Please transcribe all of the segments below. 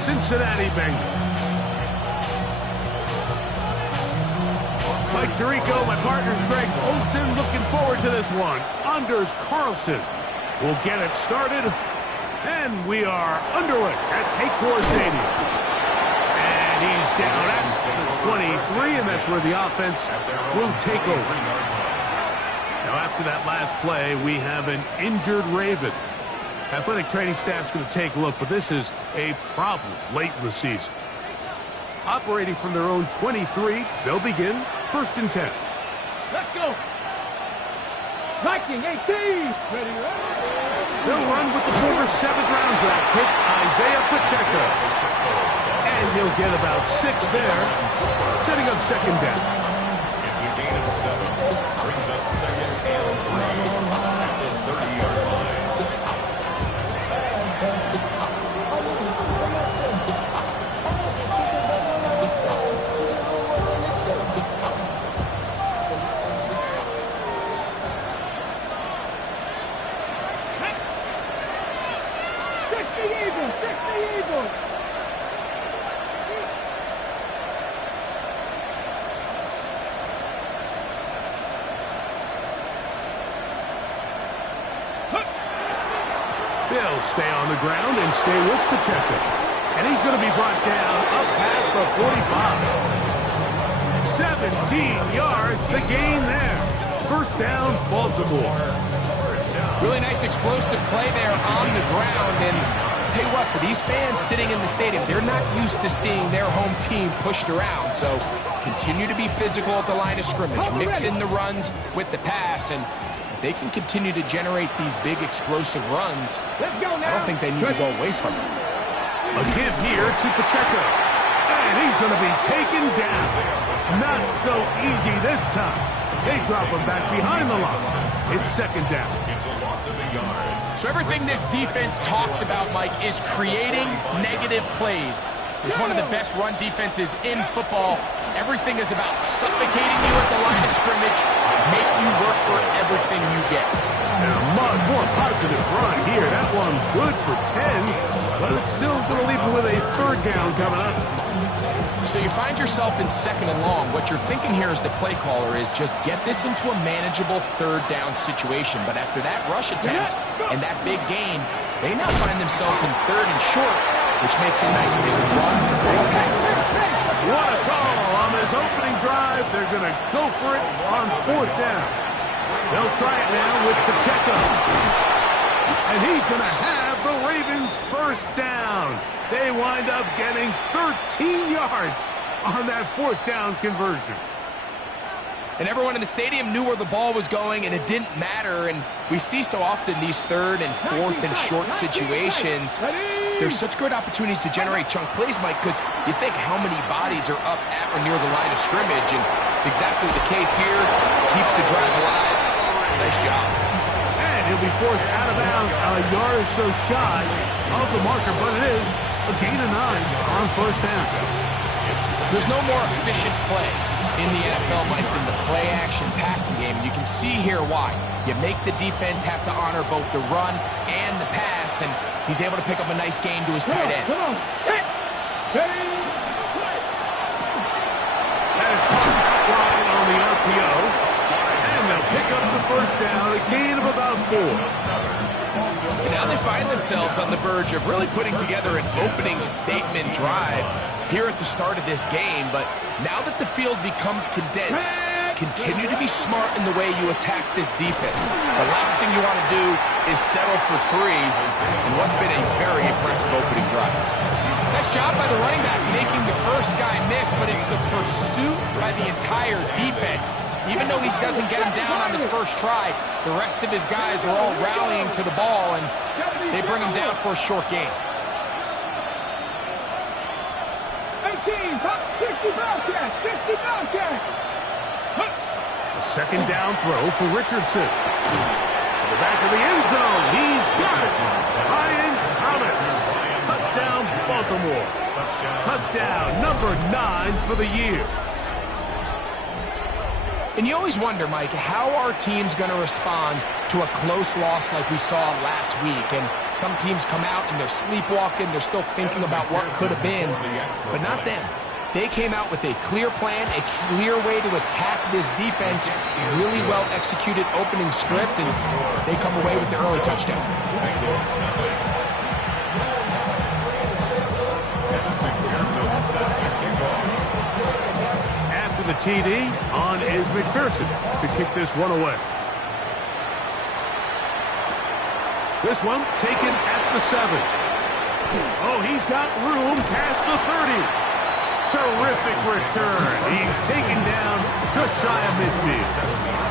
Cincinnati Bengals. Mike Tirico, my partner's Greg Olson, looking forward to this one. Anders Carlson will get it started, and we are underway at Paycor Stadium. And he's down at the 23, and that's where the offense will take over. Now, after that last play, we have an injured Raven. Athletic training staff's going to take a look, but this is a problem late in the season. Operating from their own 23, they'll begin 1st and 10. Let's go. Viking 18. Ready. They'll run with the former 7th-round draft pick, Isaiah Pacheco. And he'll get about 6 there, setting up 2nd down. It's a gain of 7. Brings up 2nd and 3 at the 30-yard line. They'll stay on the ground and stay with Pacheco. And he's going to be brought down up past the 45. 17 yards, the gain there. 1st down, Baltimore. Really nice explosive play there on the ground. And I'll tell you what, for these fans sitting in the stadium, they're not used to seeing their home team pushed around. So continue to be physical at the line of scrimmage. Mix in the runs with the pass, and they can continue to generate these big explosive runs. Let's go now. I don't think they need to go away from it. A give here to Pacheco. And he's going to be taken down. Not so easy this time. They drop him back behind the line. It's 2nd down. It's a loss of a yard. So everything this defense talks about, Mike, is creating negative plays. It's one of the best run defenses in football. Everything is about suffocating you at the line of scrimmage, make you work for everything you get. And a much more positive run here. That one good for 10, but it's still going to leave him with a 3rd down coming up. So you find yourself in 2nd and long. What you're thinking here as the play caller is just get this into a manageable 3rd down situation. But after that rush attempt and that big gain, they now find themselves in 3rd and short, which makes it nice. They run or pass. What a call on this opening drive. They're going to go for it on 4th down. They'll try it now with Pacheco. And he's going to have the Ravens' 1st down. They wind up getting 13 yards on that 4th down conversion. And everyone in the stadium knew where the ball was going, and it didn't matter. And we see so often these 3rd and 4th and short situations. There's such good opportunities to generate chunk plays, Mike, because you think how many bodies are up at or near the line of scrimmage, and it's exactly the case here. Keeps the drive alive. Nice job. And he'll be forced out of bounds a yard or so shy of the marker, but it is a gain of 9 on 1st down. There's no more efficient play in the NFL, Mike, than the play-action passing game. And you can see here why. You make the defense have to honor both the run and the pass, and he's able to pick up a nice gain to his tight end. That is caught back line on the RPO, and they'll pick up the 1st down, a gain of about 4. And now they find themselves on the verge of really putting together an opening statement drive here at the start of this game. But now that the field becomes condensed, continue to be smart in the way you attack this defense. The last thing you want to do is settle for 3 in what's been a very impressive opening drive. Nice job by the running back making the first guy miss, but it's the pursuit by the entire defense. Even though he doesn't get him down on his first try, the rest of his guys are all rallying to the ball, and they bring him down for a short gain. 18, 60 Bobcats, 60 Bobcats. A 2nd down throw for Richardson. To the back of the end zone, he's got it. Ryan Thomas. Touchdown, Baltimore. Touchdown number 9 for the year. And you always wonder, Mike, how are teams going to respond to a close loss like we saw last week? And some teams come out and they're sleepwalking, they're still thinking about what could have been, but not them. They came out with a clear plan, a clear way to attack this defense, really well executed opening script, and they come away with the early touchdown. After the TD, on is McPherson to kick this one away. This one taken at the 7. Oh, he's got room past the 30. Terrific return. He's taken down just shy of midfield.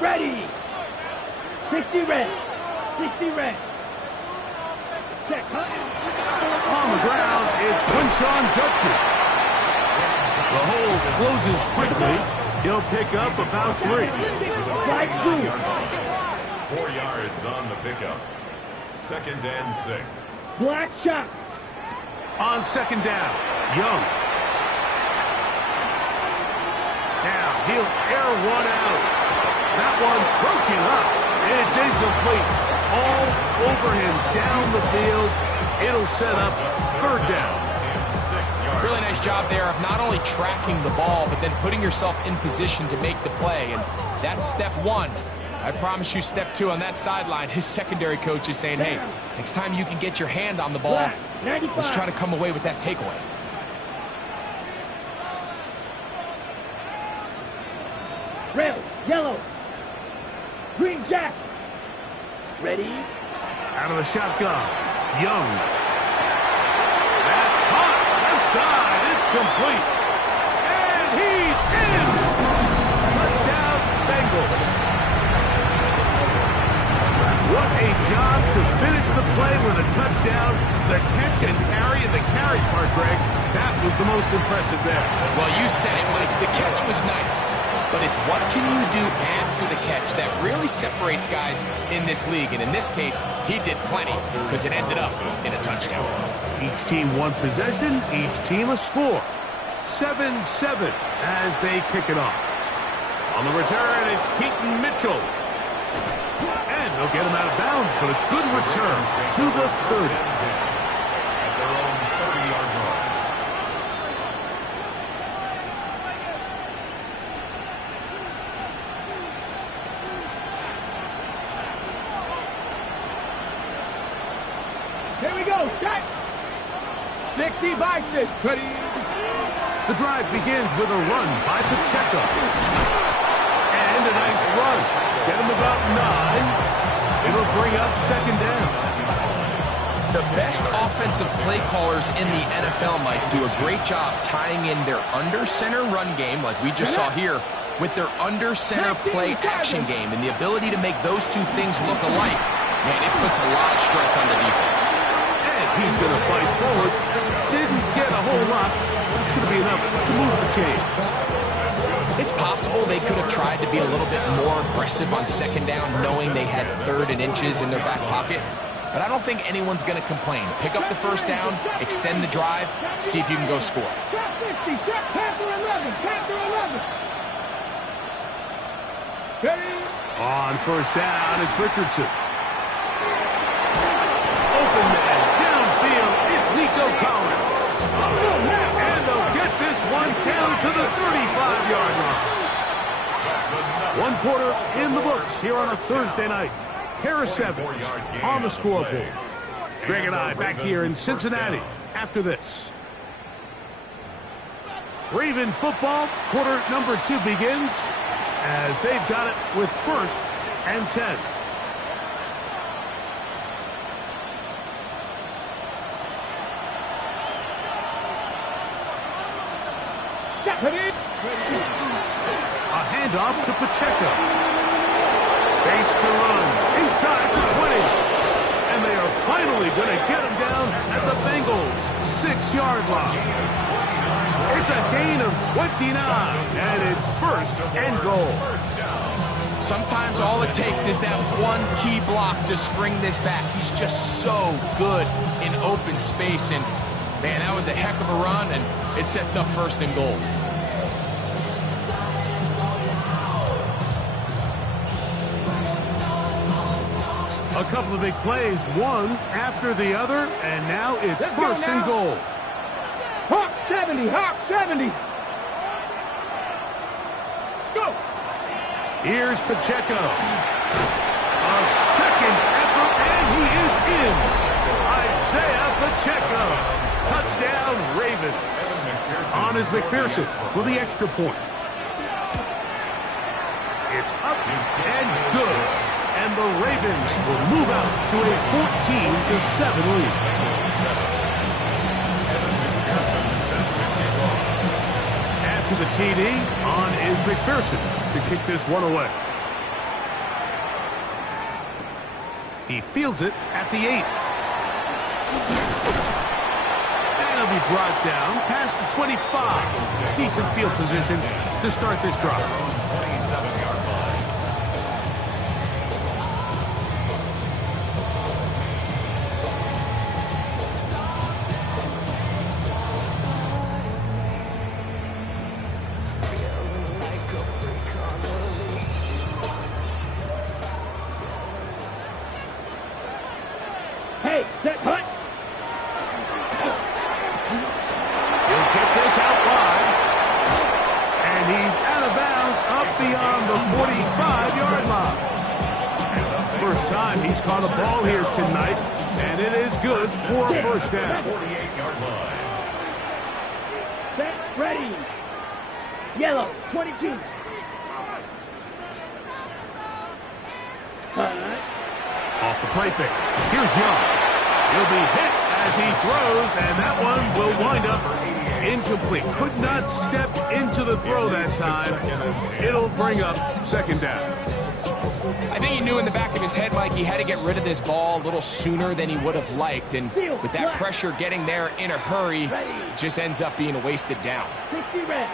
Ready. 60 red. 60 red. Check, huh? On the ground, it's Winshawn Judkins. The hole closes quickly. He'll pick up about 3. Right through. 4 yards on the pickup. 2nd and 6. Black shot. On 2nd down, Young. Now he'll air one out. That one broken up. It's incomplete. All over him down the field. It'll set up 3rd down. 6 yards. Really nice job there of not only tracking the ball, but then putting yourself in position to make the play. And that's step 1. I promise you step 2 on that sideline. His secondary coach is saying, hey, next time you can get your hand on the ball, let's try to come away with that takeaway. Red, yellow. Green jack. Ready. Out of the shotgun, Young. That's hot. Left side. It's complete. And he's in. Touchdown, Bengals. What a job to finish the play with a touchdown. The catch and carry, and the carry part, Greg, that was the most impressive there. Well, you said it, Mike. The catch was nice. But it's what can you do after the catch that really separates guys in this league. And in this case, he did plenty because it ended up in a touchdown. Each team one possession, each team a score. 7-7 as they kick it off. On the return, it's Keaton Mitchell. And they'll get him out of bounds, but a good return to the 30. At their own 30-yard line. Here we go. Shot. 60 by 6. Ready. The drive begins with a run by Pacheco. And a nice run. Get him about 9. It'll bring up 2nd down. The best offensive play callers in the NFL, Mike, do a great job tying in their under-center run game, like we just saw here, with their under-center play action game. And the ability to make those two things look alike, man, it puts a lot of stress on the defense. And he's going to fight forward. Didn't get a whole lot. It's going to be enough to move the chains. It's possible they could have tried to be a little bit more aggressive on 2nd down, knowing they had 3rd and inches in their back pocket. But I don't think anyone's going to complain. Pick up the 1st down, extend the drive, see if you can go score. Trap 50. Trap Panther 11. Panther 11. Ready. On 1st down, it's Richardson. Open man, downfield, it's Nico Collins. And they'll get this one down to the 35-yard line. 1 quarter in the books here on a Thursday night. Pair of 7 on the scoreboard. Greg and I back here in Cincinnati after this. Raven football, quarter number 2 begins as they've got it with 1st and 10. A handoff to Pacheco. Space to run. inside the 20. And they are finally going to get him down at the Bengals' 6-yard line. It's a gain of 29, and it's first and goal. Sometimes all it takes is that one key block to spring this back. He's just so good in open space. And, man, that was a heck of a run, and it sets up first and goal. A couple of big plays, one after the other, and now it's first and goal. Hawk 70, Hawk 70. Let's go. Here's Pacheco. A second effort, and he is in. Isaiah Pacheco. Touchdown, Ravens. On is McPherson for the extra point. It's up and good. And the Ravens will move out to a 14-7 lead. After the TD, on is McPherson to kick this one away. He fields it at the 8. And he'll be brought down past the 25. Decent field position to start this drive. 27-yard line. Hey, set punt. He'll get this out wide. And he's out of bounds up beyond the 45-yard line. First time he's caught a ball here tonight, and it is good for a first down. 48-yard line. Set, ready. Yellow, 22. Off the play fake. Here's Young. He'll be hit as he throws, and that one will wind up incomplete. Could not step into the throw that time. It'll bring up second down. I think he knew in the back of his head, Mike, he had to get rid of this ball a little sooner than he would have liked. And with that pressure getting there in a hurry, it just ends up being a wasted down. 60 red.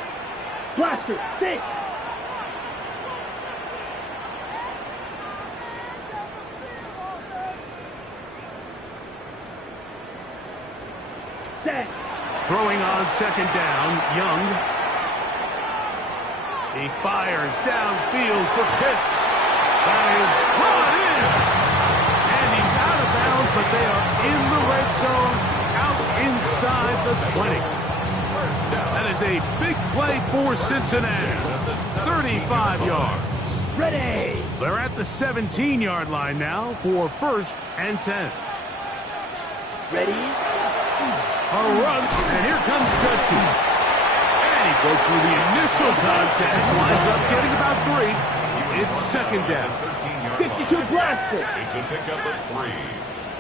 Blaster, 6. Set. Throwing on second down, Young. He fires downfield for Pitts. That is brought in. And he's out of bounds, but they are in the red zone, out inside the 20. That is a big play for Cincinnati. 35 yards. Ready. They're at the 17-yard line now for first and 10. Ready. A run, and here comes Judkins. And he broke through the initial contact, winds up getting about 3. It's second down. 52 blaster. It's a pickup of 3.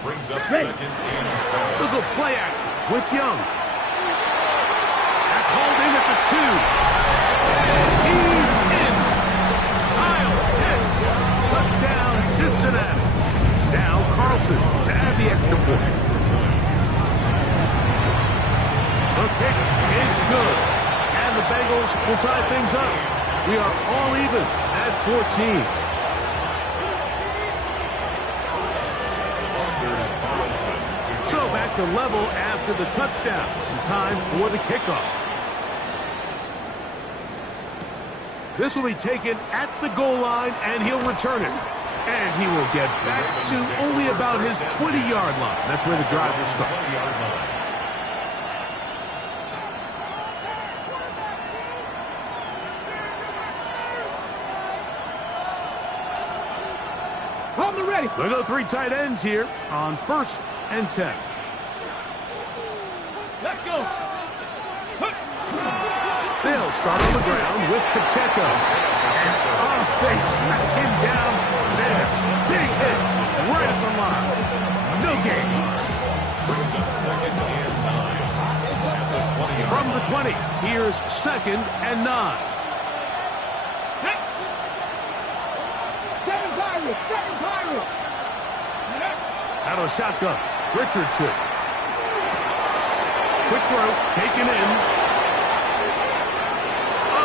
Brings up Ready. second and 7. Look at play action with Young. That's hauled in at the 2. And he's in. Kyle Pitts. Touchdown, Cincinnati. Now Carlson to add the extra point. The kick is good. And the Bengals will tie things up. We are all even at 14. So back to level after the touchdown. Time for the kickoff. This will be taken at the goal line, and he'll return it. And he will get back to only about his 20-yard line. That's where the drive will start. 20-yard line. On the ready. We'll go 3 tight ends here on first and 10. Let's go. They'll start on the ground with Pacheco. And they smack him down there. Big hit right at the line. No gain. Brings up second and 9. At the 20-yard From the 20, here's second and 9. Seven Pirates. Out of the shotgun. Richardson. Quick throw. Taken in.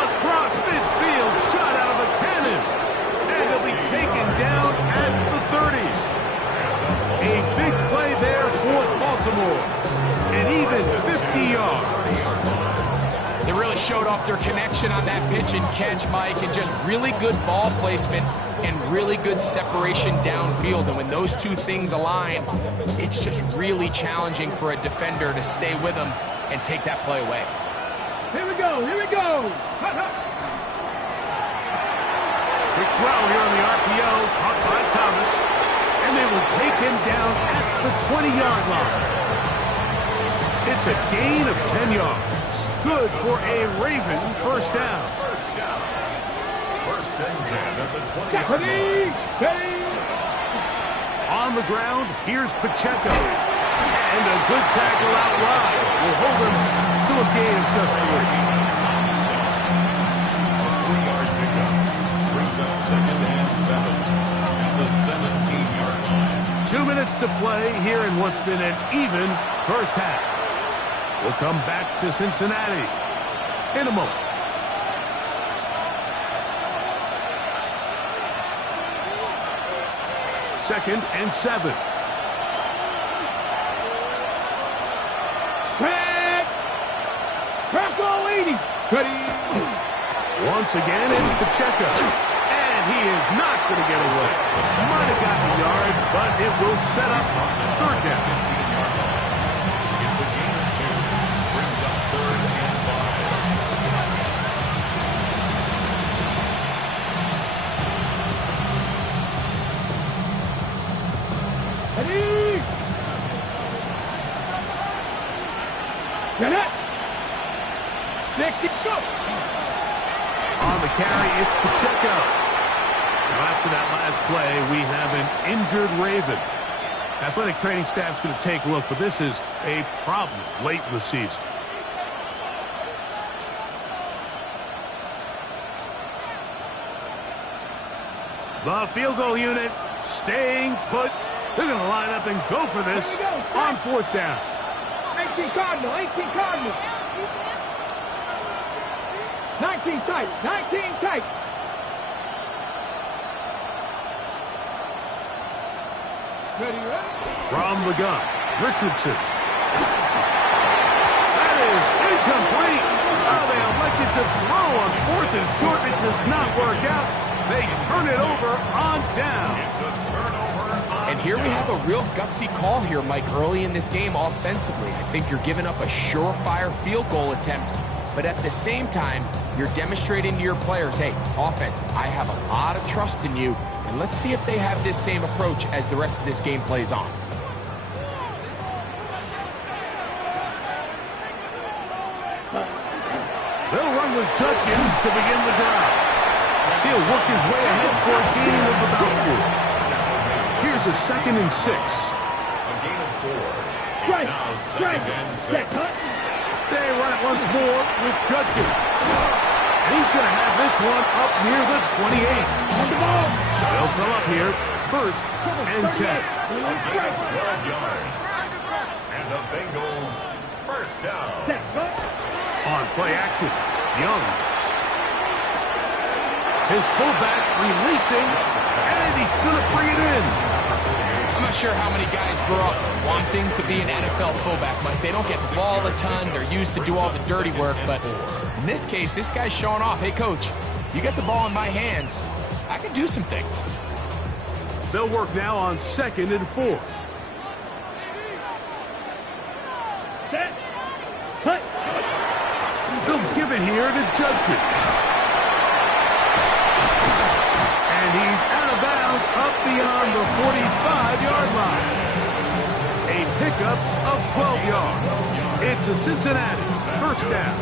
Across midfield. Shot out of a cannon. And he'll be taken down at the 30. A big play there for Baltimore. And even 50 yards. They really showed off their connection on that pitch and catch, Mike, and just really good ball placement and really good separation downfield. And when those two things align, it's just really challenging for a defender to stay with them and take that play away. Here we go, here we go. Quick throw here on the RPO, caught by Thomas, and they will take him down at the 20-yard line. It's a gain of 10 yards. Good for a Raven first down. First and 10 at the 20-yard line. On the ground, here's Pacheco. And a good tackle out wide will hold him to a gain of just 3. A 3-yard pickup brings up second and 7 at the 17-yard line. 2 minutes to play here in what's been an even first half. We'll come back to Cincinnati in a moment. Second and 7. Crackle 80. Steady. Once again, it's Pacheco. And he is not going to get away. Might have gotten a yard, but it will set up third down. 15-yard line. It's a gain of 2. Brings up third and 5. Ready. Get it. 60, go. On the carry, it's Pacheco. Now after that last play, we have an injured Raven. Athletic training staff's going to take a look, but this is a problem late in the season. The field goal unit staying put. They're going to line up and go for this on fourth down. 18 Cardinal, 18 Cardinal. 19 tight, 19 tight. Ready, ready. From the gun, Richardson. That is incomplete. Oh, they elected to throw on fourth and short. It does not work out. They turn it over on down. It's a turnover on And here we have a real gutsy call here, Mike, early in this game offensively. I think you're giving up a surefire field goal attempt, but at the same time, you're demonstrating to your players, hey, offense, I have a lot of trust in you, and let's see if they have this same approach as the rest of this game plays on. They'll run with Judkins to begin the drive. He'll work his way ahead for a gain of about 4. Here's a 2nd and 6. A gain of 4. It's Right, now second and 6. They run it once more with Judkins. And he's going to have this one up near the 28. On the ball. They'll come up here, 1st and 10. A gain of 12 yards. And the Bengals first down. On play action, Young. His fullback releasing, and he's going to bring it in. I'm not sure how many guys grow up wanting to be an NFL fullback, Mike. They don't get the ball a ton. They're used to do all the dirty work. But in this case, this guy's showing off. Hey, coach, you get the ball in my hands. I can do some things. They'll work now on 2nd and 4. Set. Cut. They'll give it here to Judkins. And he's out of bounds up beyond the 45-yard line. A pickup of 12 yards. It's a Cincinnati first down.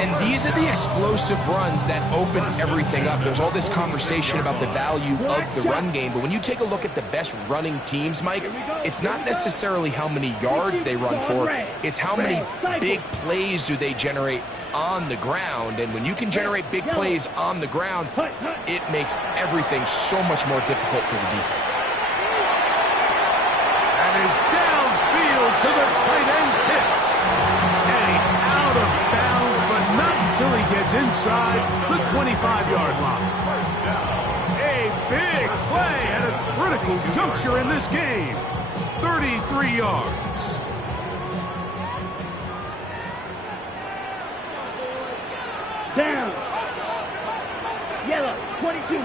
And these are the explosive runs that open everything up. There's all this conversation about the value of the run game, but when you take a look at the best running teams, Mike, it's not necessarily how many yards they run for, it's how many big plays do they generate on the ground. And when you can generate big plays on the ground, it makes everything so much more difficult for the defense. to the tight end hits. And he's out of bounds, but not until he gets inside the 25-yard line. A big play at a critical juncture in this game. 33 yards. Down. Yellow, 22.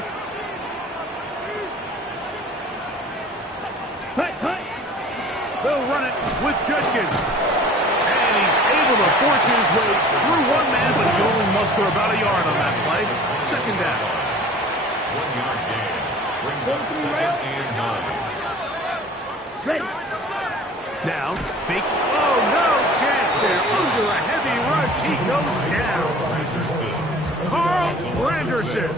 Hut. They'll run it with Judkins. And he's able to force his way through one man, but he can only muster about a yard on that play. Second down. 1 yard gain. Brings up 2nd and 9. Ready. Now, fake. Oh, no chance there. Under a heavy rush, he goes down. Carl Granderson.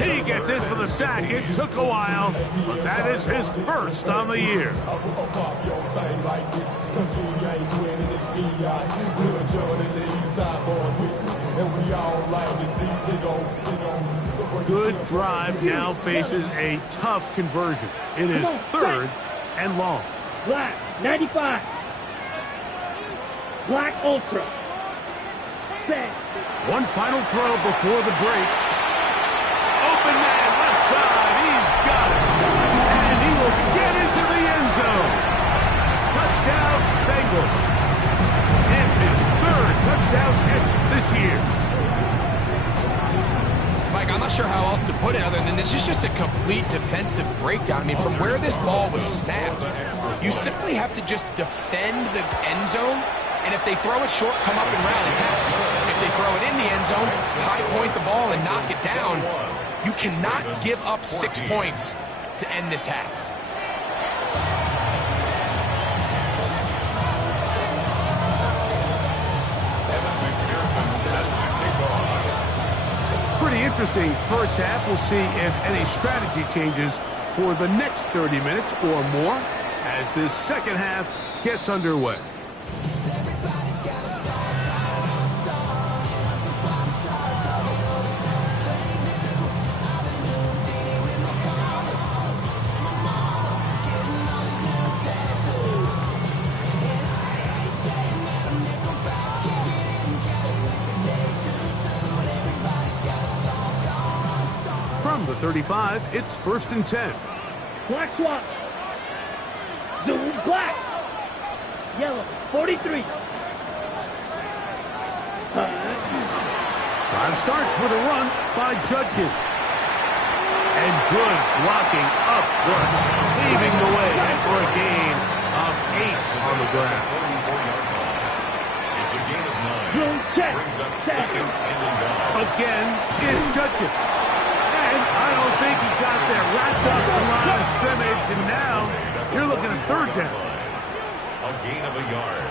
He gets in for the sack. It took a while, but that is his first on the year. Good drive now faces a tough conversion. It is 3rd and long. Black, 95. Black Ultra. Set. One final throw before the break. Open man, left side. He's got it. And he will get into the end zone. Touchdown, Bengals. It's his 3rd touchdown catch this year. Mike, I'm not sure how else to put it other than this is just a complete defensive breakdown. I mean, from where this ball was snapped, you simply have to just defend the end zone, and if they throw it short, come up and rally tackle. If they throw it in the end zone, high point the ball and knock it down. You cannot give up 6 points to end this half. Pretty interesting first half. We'll see if any strategy changes for the next 30 minutes or more as this second half gets underway. From the 35, it's 1st and 10. Black swap. Zoom black. Yellow, 43. Drive starts with a run by Judkins. And good blocking up front, leaving the way for a gain of 8 on the ground. It's a gain of 9. Zoom check. Brings up 2nd and 9. Again, it's Judkins. And I don't think he got there wrapped up the line of scrimmage, and now you're looking at 3rd down. A gain of a yard.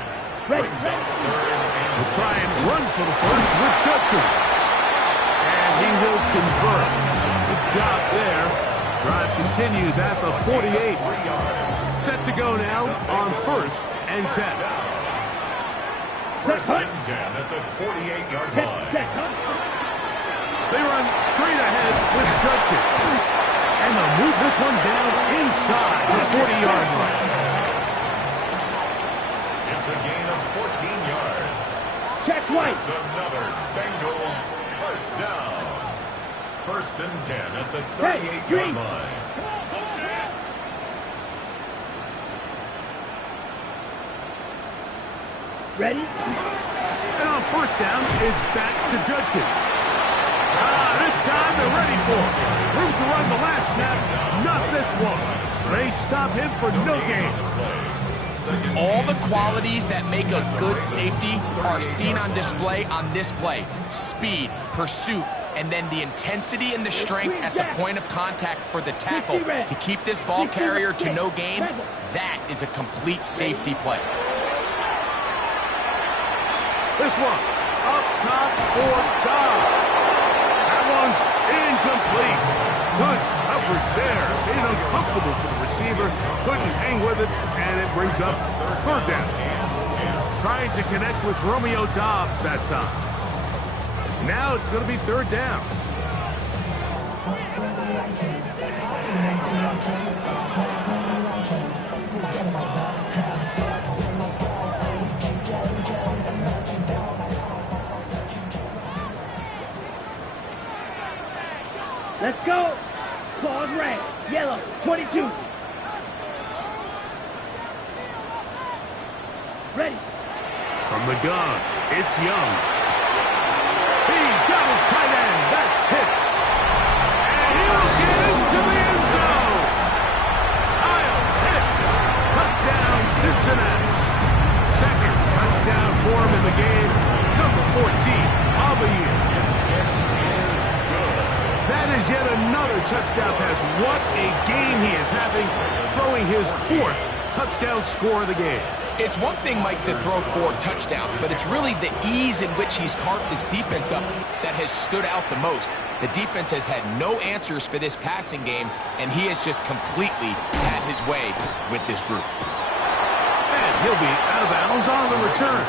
Ready. Brings up 3rd and We'll try and run for the first with Judkins. And he will convert. Good job there. Drive continues at the 48. Set to go now on 1st and 10. 1st and 10 at the 48-yard line. They run straight ahead with Judkins. And they'll move this one down inside the 40-yard line. It's a gain of 14 yards. Check right. It's another Bengals first down. 1st and 10 at the 38-yard line. Ready? And on 1st down, it's back to Judkins. This time they're ready for it. Room to run the last snap, not this one. They stop him for no gain. All the qualities that make a good safety are seen on display on this play. Speed, pursuit, and then the intensity and the strength at the point of contact for the tackle to keep this ball carrier to no gain. That is a complete safety play. This one, up top for Dobbs. That one's incomplete. Good coverage there. Being uncomfortable for the receiver. Couldn't hang with it, and it brings up 3rd down. Trying to connect with Romeo Dobbs that time. Now it's going to be 3rd down. Let's go. Claws red. Yellow. 22. Ready. From the gun, it's Young. He's got his tight end. That's Pitts. And he'll get into the end zone. Kyle Pitts. Touchdown, Cincinnati. Second touchdown for him in the game. Number 14 of the year. That is yet another touchdown pass. What a game he is having, throwing his fourth touchdown score of the game. It's one thing, Mike, to throw 4 touchdowns, but it's really the ease in which he's carved this defense up that has stood out the most. The defense has had no answers for this passing game, and he has just completely had his way with this group. And he'll be out of bounds on the return,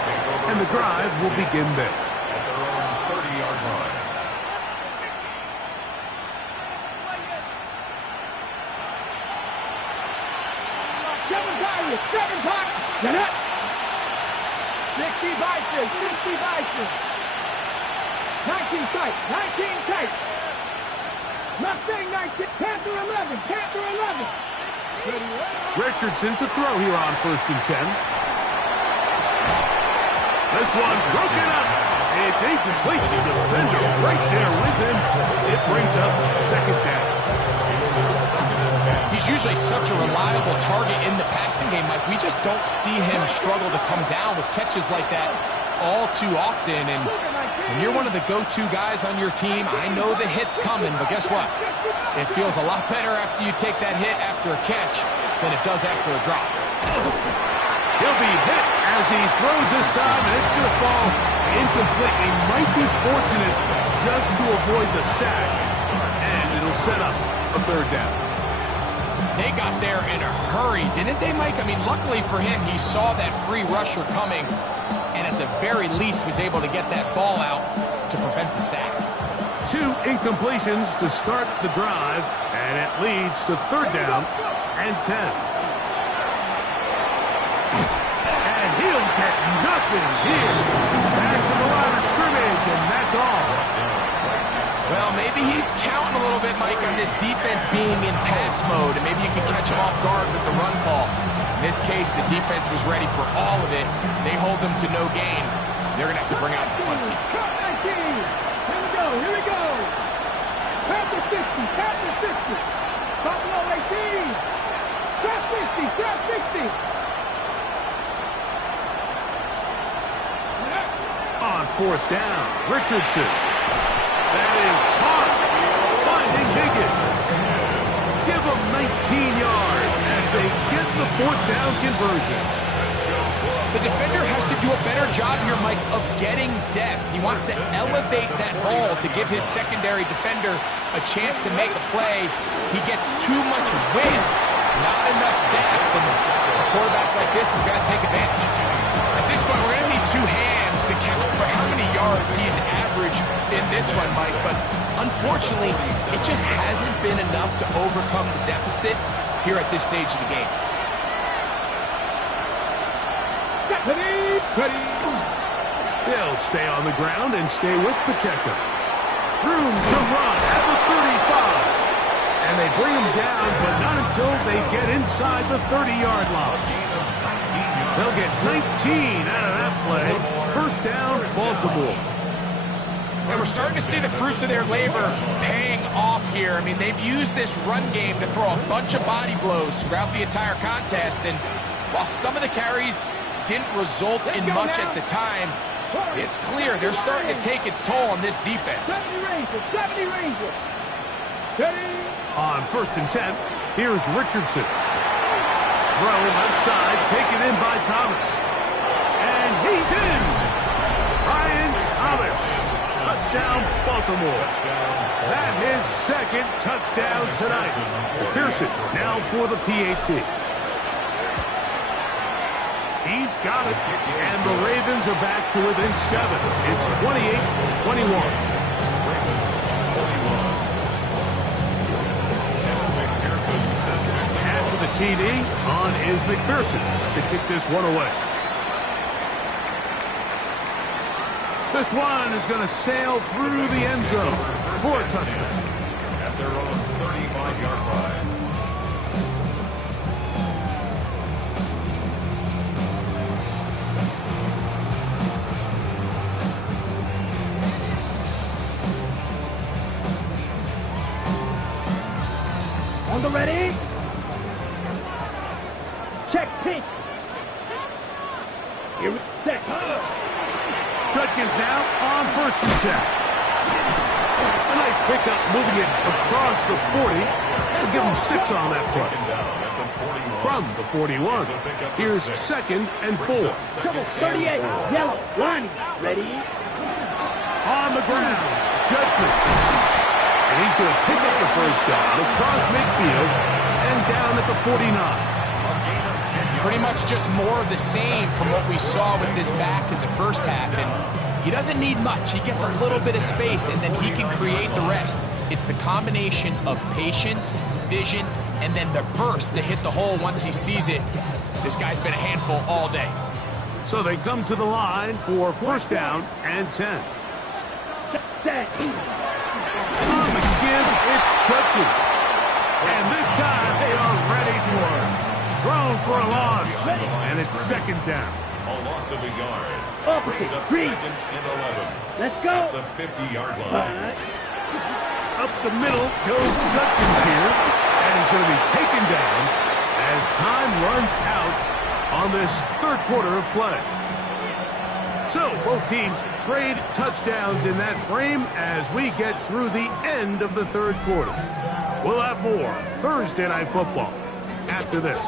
and the drive will begin there. At their own 30-yard line. Seven pocket. Get up. 60 bicycle. 60 bicycle. 19 tight. 19 tight. Mustang 19. Panther 11. Panther 11. Richardson to throw here on 1st and 10. This one's broken up. It's incomplete. The defender right there with him. It brings up 2nd down. He's usually such a reliable target in the passing game, Mike. We just don't see him struggle to come down with catches like that all too often. And when you're one of the go-to guys on your team, I know the hit's coming, but guess what? It feels a lot better after you take that hit after a catch than it does after a drop. He'll be hit as he throws this time, and it's going to fall incomplete. He might be fortunate just to avoid the sack, and it'll set up a 3rd down. They got there in a hurry, didn't they, Mike? I mean, luckily for him, he saw that free rusher coming, and at the very least was able to get that ball out to prevent the sack. 2 incompletions to start the drive, and it leads to 3rd down and 10. And he'll get nothing here. Back to the line of scrimmage, and that's all. Well, maybe he's counting a little bit, Mike, on this defense being in pass mode, and maybe you can catch him off guard with the run call. In this case, the defense was ready for all of it. They hold them to no gain. They're going to have to bring out the punt team. Here we go. Panther 60, Panther 60. Buffalo 18. Trap 60, Trap 60. On 4th down, Richardson. That is caught. Finding Higgins. Give them 19 yards as they get the 4th down conversion. The defender has to do a better job here, Mike, of getting depth. He wants to elevate that ball to give his secondary defender a chance to make a play. He gets too much width, not enough depth, and a quarterback like this has got to take advantage. At this point, we're going to need 2 hands to count for how many yards he's averaged in this one, Mike, but unfortunately, it just hasn't been enough to overcome the deficit here at this stage of the game. They'll stay on the ground and stay with Pacheco. Room to run at the 35. And they bring him down, but not until they get inside the 30-yard line. They'll get 19 out of that play. 1st down, Baltimore. And we're starting to see the fruits of their labor paying off here. I mean, they've used this run game to throw a bunch of body blows throughout the entire contest. And while some of the carries didn't result in much at the time, it's clear they're starting to take its toll on this defense. 70 Ranger. Steady. On 1st and 10, here's Richardson. Throw left side, taken in by Thomas. And he's in. Brian Thomas. Touchdown, Baltimore. That his 2nd touchdown tonight. Pearson now for the PAT. He's got it, and the Ravens are back to within 7. It's 28-21. After the TD, on is McPherson to kick this one away. This one is going to sail through the end zone for a touchdown. at their own 35-yard line. On the ready. Check pink. Here we set. Judkins now on 1st and 10. A nice pickup moving it across the 40. We'll give him 6 on that play. From the 41, here's 2nd and 4. Trouble 38. Yellow. Line. Ready. On the ground, Judkins. And he's going to pick up the first down across midfield and down at the 49. Pretty much just more of the same from what we saw with this back in the first half. And he doesn't need much. He gets a little bit of space, and then he can create the rest. It's the combination of patience, vision, and then the burst to hit the hole once he sees it. This guy's been a handful all day. So they come to the line for 1st down and 10. Set. On the give, it's Judkins. And this time they are ready for it. Thrown for a loss, and it's 2nd down. A loss of a yard. Opposite. Brings up 3. 2nd and 11. Let's go. At the 50-yard line. Up the middle goes Judkins here, and he's going to be taken down as time runs out on this 3rd quarter of play. So both teams trade touchdowns in that frame as we get through the end of the 3rd quarter. We'll have more Thursday Night Football after this.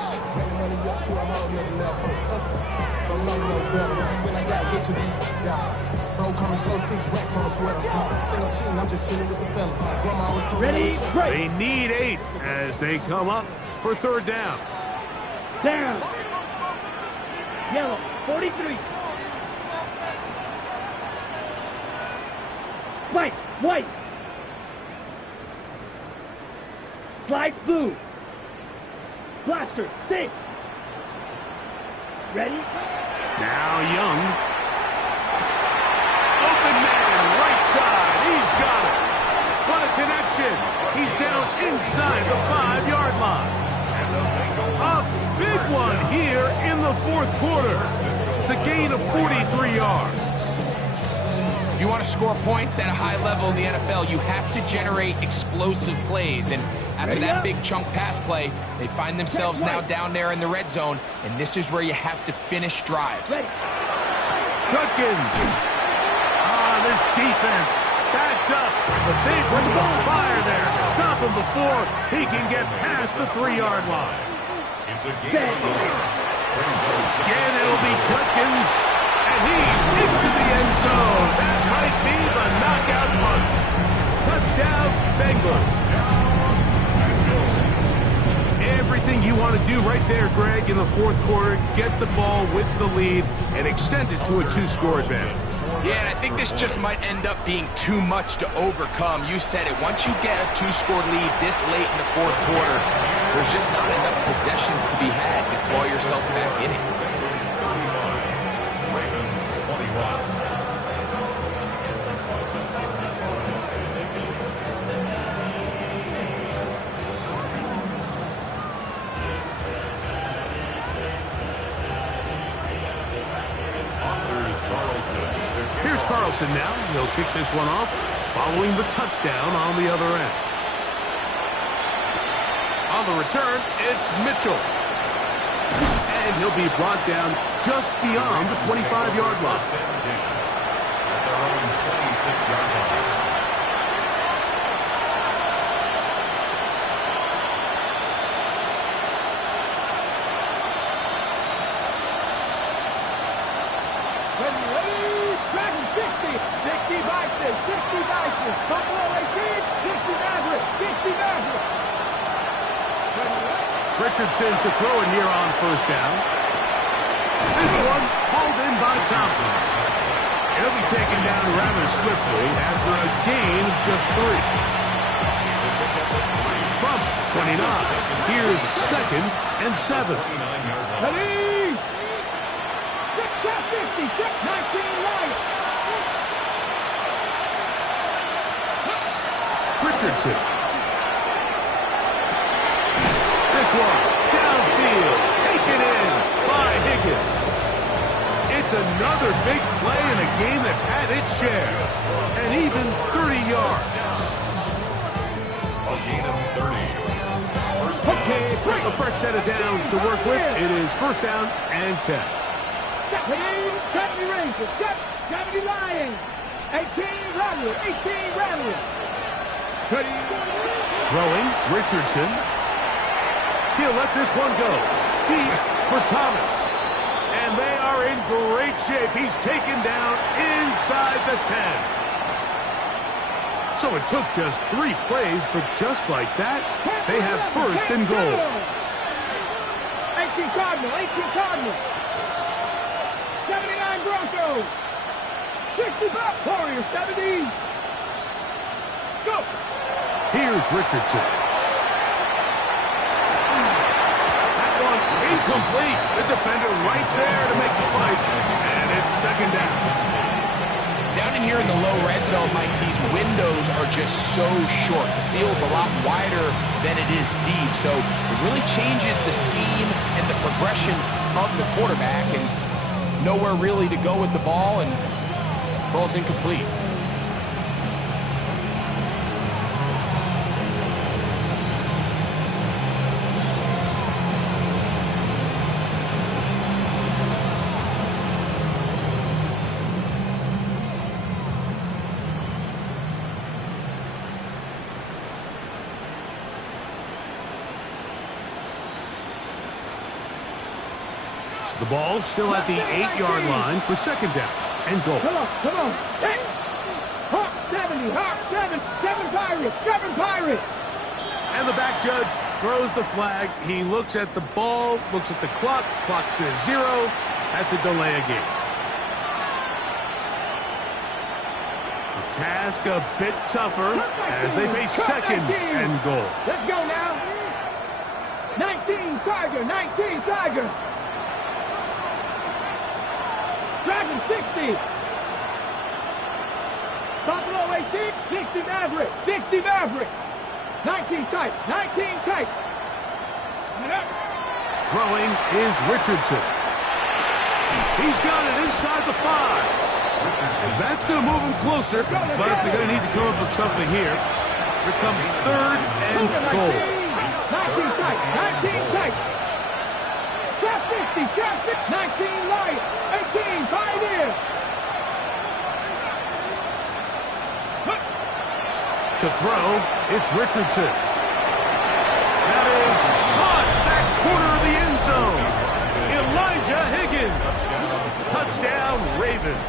Ready. Break. They need 8 as they come up for 3rd down. Down. Yellow. 43. Spike. White. Slide blue. Blaster. 6. Ready. Now Young. Open man, right side. He's got it. What a connection. He's down inside the 5-yard line. A big one here in the 4th quarter. It's a gain of 43 yards. If you want to score points at a high level in the NFL, you have to generate explosive plays. And after that big chunk pass play, they find themselves now down there in the red zone, and this is where you have to finish drives. Judkins. This defense backed up, but they bring the fire there. Stop him before he can get past the 3-yard line. It's a game. Again, it'll be Judkins, and he's into the end zone. That might be the knockout punch. Touchdown, Bengals. Everything you want to do right there, Greg, in the 4th quarter, get the ball with the lead and extend it to a 2-score advantage. Yeah, and I think this just might end up being too much to overcome. You said it. Once you get a 2-score lead this late in the 4th quarter, there's just not enough possessions to be had to claw yourself back in it. Ravens 21. Here's Carlson now. He'll kick this one off following the touchdown on the other end. On the return, it's Mitchell. And he'll be brought down just beyond the 25-yard line. At their own 26-yard line. Richardson to throw it here on 1st down. This one hauled in by Thompson. He'll be taken down rather swiftly after a gain of just 3. From 29, here's 2nd and 7. Ready. 6-50, 6-19 right. Richardson one. Downfield. Taken in by Higgins. It's another big play in a game that's had its share. And even 30 yards. A gain of 30. Okay, a fresh set of downs to work with. It is first down and 10. Deputy Rangers, Deputy Lions, 18 Rattler, 18 Rattler. Throwing, Richardson. He'll let this one go. Deep for Thomas. And they are in great shape. He's taken down inside the 10. So it took just 3 plays, but just like that, they have first and goal. 18 Cardinal, 18 Cardinal. 79 Broncos. 65 Warriors, 70. Scoop. Here's Richardson. That one incomplete. The defender right there to make the play. And it's second down. Down in here in the low red zone, Mike, these windows are just so short. The field's a lot wider than it is deep, so it really changes the scheme and the progression of the quarterback, and nowhere really to go with the ball, and falls incomplete. The ball still at the 8-yard line for second down and goal. Come on. Hawk 70, Hawk 7 Pirates. And the back judge throws the flag. He looks at the ball, looks at the clock. Clock says 0. That's a delay of game. The task a bit tougher as they face second and goal. Let's go now. 19 Tiger. Dragon 60. Buffalo 18, 60 Maverick. 19 tight. Throwing is Richardson. He's got it inside the 5. And that's going to move him closer, but they're going to need to come up with something here. Here comes third and goal. 19 tight. Trap 60, 19 Lions, 18 Pioneer. To throw, it's Richardson. That is caught back corner of the end zone. Elijah Higgins. Touchdown, Ravens.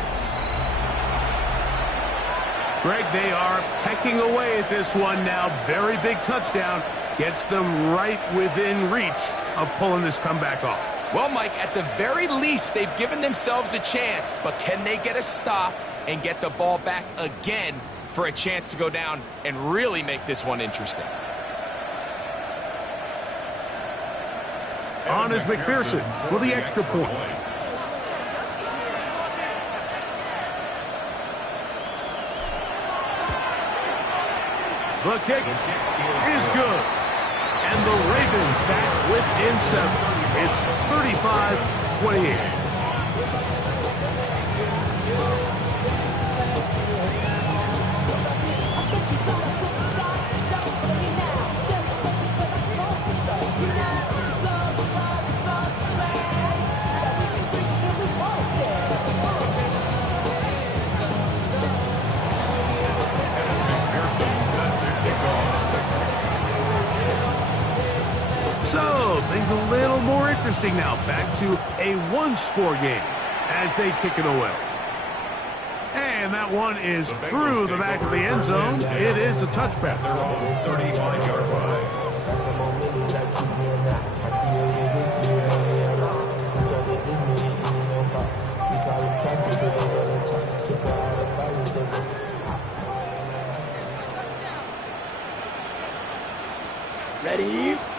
Greg, they are pecking away at this one now. Very big touchdown. Gets them right within reach of pulling this comeback off. Well, Mike, at the very least, they've given themselves a chance, but can they get a stop and get the ball back again for a chance to go down and really make this one interesting? On is McPherson for the extra point. The kick is good. And the Ravens back within 7. It's 35-28. So, things a little more interesting now. Back to a one-score game as they kick it away. And that one is through the back of the end zone. It is a touchback. 35-yard line.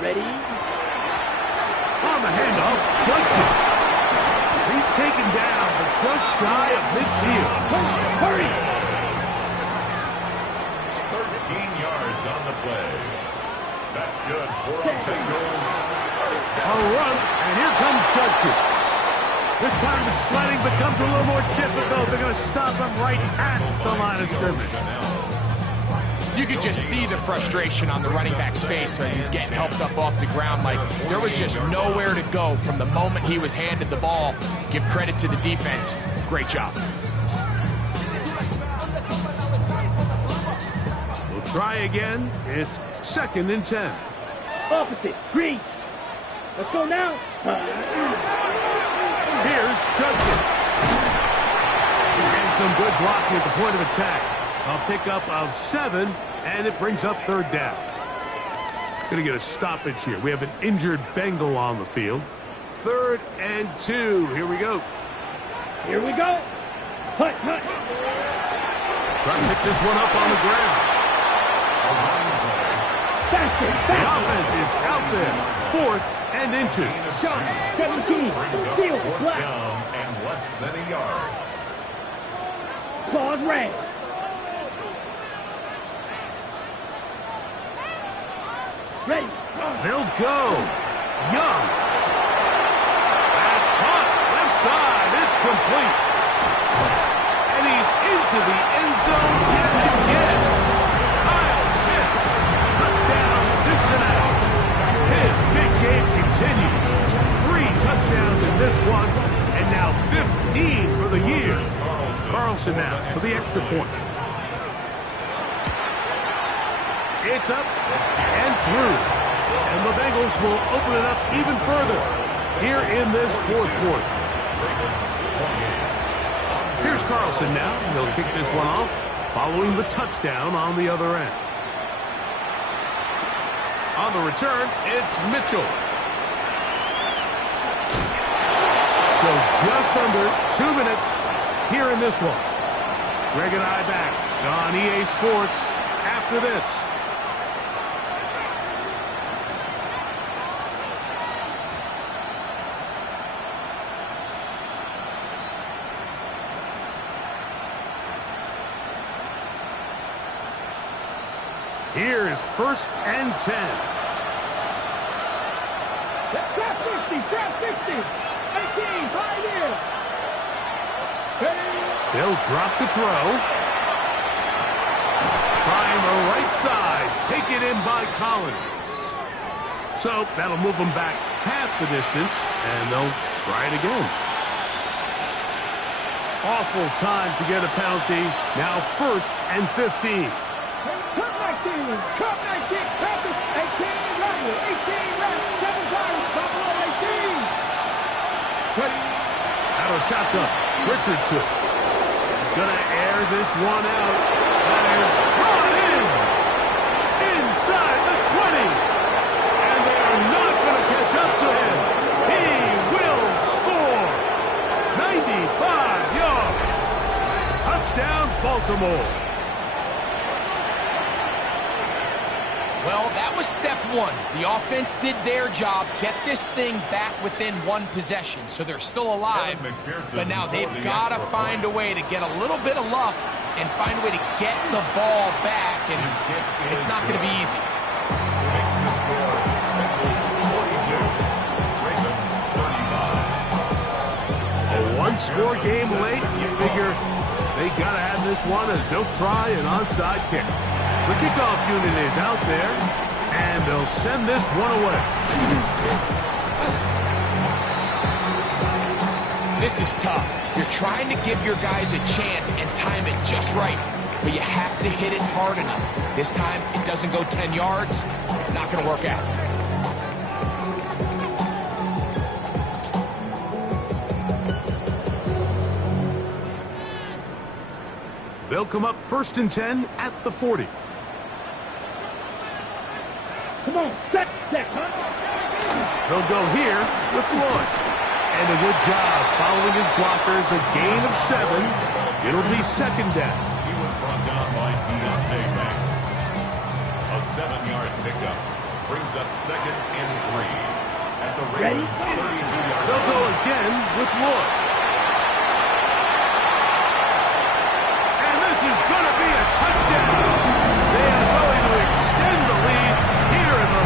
Ready. On the handoff, Judson. He's taken down, but just shy of midfield. Hurry! 13 yards on the play. That's good for the Bengals. A run, and here comes Judkins. This time the sledding becomes a little more difficult. They're going to stop him right at the line of scrimmage. You could just see the frustration on the running back's face as he's getting helped up off the ground. Like, there was just nowhere to go from the moment he was handed the ball. Give credit to the defense. Great job. We'll try again. It's 2nd and 10. Opposite. Green. Let's go now. Here's Judkins. And some good blocking at the point of attack. A pickup of 7, and it brings up 3rd down. Going to get a stoppage here. We have an injured Bengal on the field. 3rd and 2. Here we go. Here we go. Hut, hut. Trying to pick this one up on the ground. Faster, The faster. offense is out there. 4th and inches. Shot. 17. Steal. Black. Down and less than a yard. Claws red. Ready. They'll go. Young. That's hot. Left side. It's complete. And he's into the end zone yet again. Kyle Pitts. Touchdown, Cincinnati. His big game continues. 3 touchdowns in this one, and now 15 for the year. Carlson now for the extra point. It's up and through. And the Bengals will open it up even further here in this 4th quarter. Here's Carlson now. He'll kick this one off following the touchdown on the other end. On the return, it's Mitchell. So just under 2 minutes here in this one. Greg and I back on EA Sports after this. Here's 1st and 10. Trap 60. Trap 60. 18. Right here. Steady. They'll drop to throw. Trying the right side. Taken in by Collins. So that'll move them back half the distance, and they'll try it again. Awful time to get a penalty. Now 1st and 15. Cut 19. Cut 19. Cut 18. Rebel. 18 left. 7 times. Buffalo 18. Ready. Out of shotgun. Richardson. He's going to air this one out. That is brought in. Inside the 20. And they are not going to catch up to him. He will score. 95 yards. Touchdown, Baltimore. Well, that was step 1. The offense did their job, get this thing back within 1 possession, so they're still alive. But now they've got to find a way to get a little bit of luck and find a way to get the ball back, and it's not going to be easy. Takes the score. Bengals 42. Ravens 35. A one-score game late. You figure they got to have this one as they'll try an onside kick. The kickoff unit is out there, and they'll send this one away. This is tough. You're trying to give your guys a chance and time it just right, but you have to hit it hard enough. This time, it doesn't go 10 yards. Not going to work out. They'll come up 1st and 10 at the 40. Come on. Set. Huh? They'll go here with Lloyd. And a good job following his blockers. A gain of 7. It'll be 2nd down. He was brought down by Deontay Banks. A 7-yard pickup brings up 2nd and 3. At the Ravens 32-yard. They'll go again with Lloyd. And this is going to be a touchdown. They are going to extend the lead here in the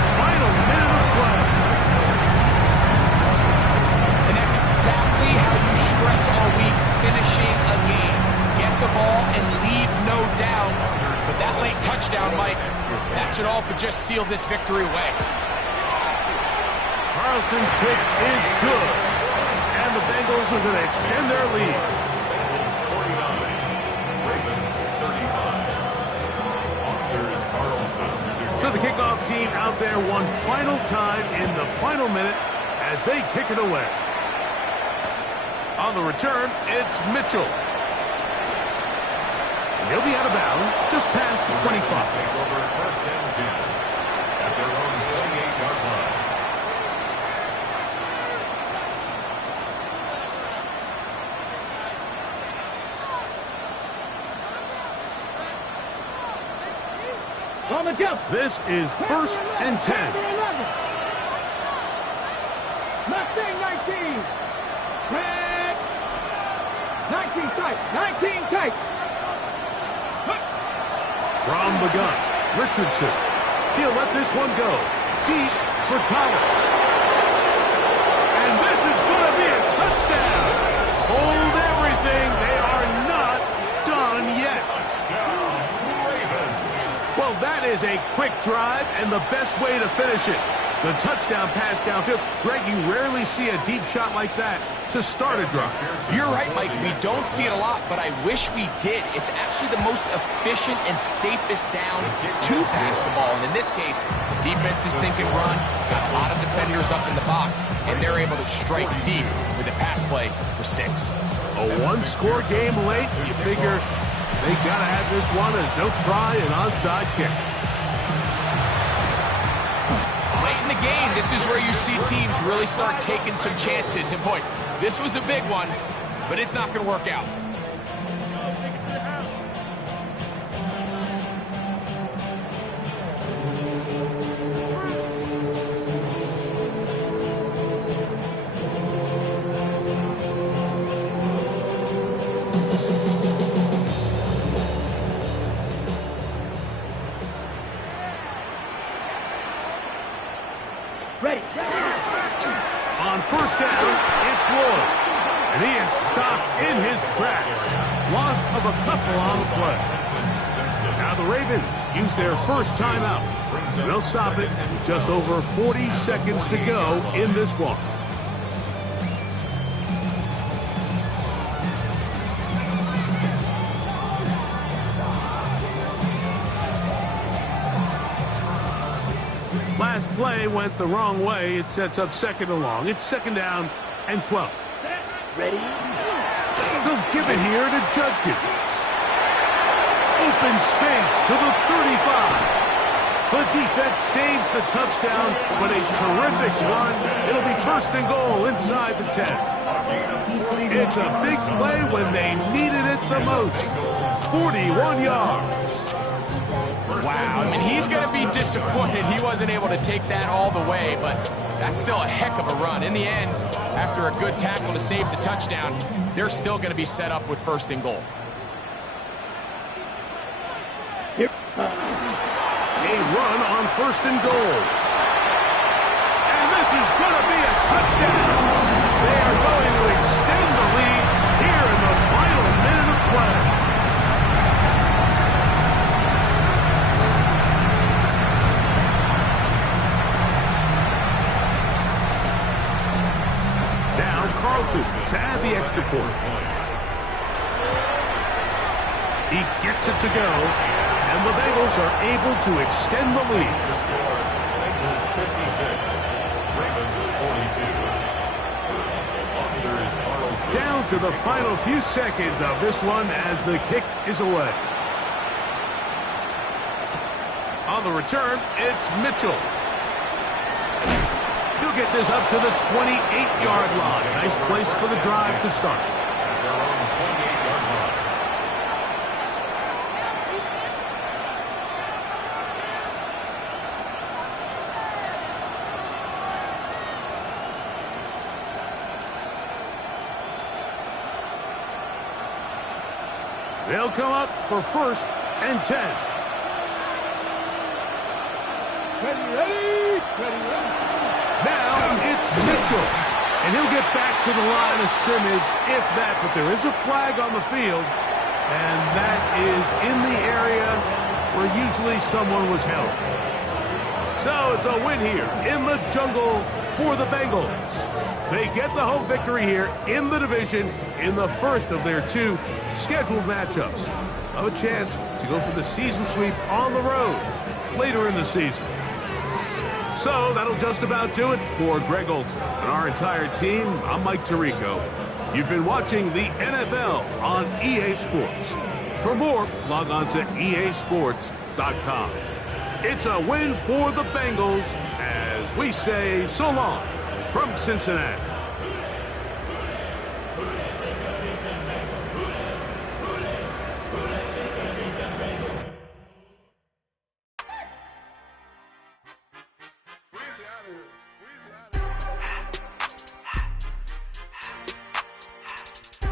touchdown, Mike. That should all but just seal this victory away. Carlson's kick is good. And the Bengals are going to extend their lead. Bengals 49, Ravens 35. Here's Carlson. So the kickoff team out there one final time in the final minute as they kick it away. On the return, it's Mitchell. And he'll be out of bounds just past the 25. Take over first and 10 at their own 28-yard line. On the jump. This is first and 10. Mustang 19. Red. 19 tight. 19 tight. From the gun, Richardson. He'll let this one go. Deep for Thomas. And this is going to be a touchdown. Hold everything. They are not done yet. Touchdown, Ravens. Well, that is a quick drive and the best way to finish it. The touchdown pass downfield. Greg, you rarely see a deep shot like that to start a drive. You're right, Mike. We don't see it a lot, but I wish we did. It's actually the most efficient and safest down to pass the ball. And in this case, the defense is thinking run, got a lot of defenders up in the box, and they're able to strike deep with a pass play for 6. A one-score game late. You figure they got to have this one as no try and onside kick. Late in the game, this is where you see teams really start taking some chances. And boy, this was a big one, but it's not going to work out. Ready. On first down, it's Lloyd. And he is stopped in his tracks. Loss of a couple on the play. Now the Ravens use their first timeout. They'll stop it with just over 40 seconds to go in this one. Last play went the wrong way. It sets up second and long. It's second down and 12. Ready. They'll give it here to Judkins. Open space to the 35. The defense saves the touchdown, but a terrific run. It'll be first and goal inside the 10. It's a big play when they needed it the most. 41 yards. Wow, I mean, he's going to be disappointed he wasn't able to take that all the way, but that's still a heck of a run. In the end, after a good tackle to save the touchdown, they're still going to be set up with first and goal. A run on first and goal. And this is going to be a touchdown. They are going to extend the lead here in the final minute of play. Now Carlson to add the extra point. He gets it to go. And the Bengals are able to extend the lead. Bengals 56, Ravens 42. Down to the final few seconds of this one as the kick is away. On the return, it's Mitchell. He'll get this up to the 28-yard line. Nice place for the drive to start. At their own 28-yard line. They'll come up for first and 10. Ready. Now it's Mitchell. And he'll get back to the line of scrimmage, if that. But there is a flag on the field. And that is in the area where usually someone was held. So it's a win here in the jungle for the Bengals. They get the home victory here in the division in the first of their 2 scheduled matchups. A chance to go for the season sweep on the road later in the season. So that'll just about do it for Greg Olson and our entire team. I'm Mike Tirico. You've been watching the NFL on EA Sports. For more, log on to easports.com. It's a win for the Bengals as we say so long from Cincinnati.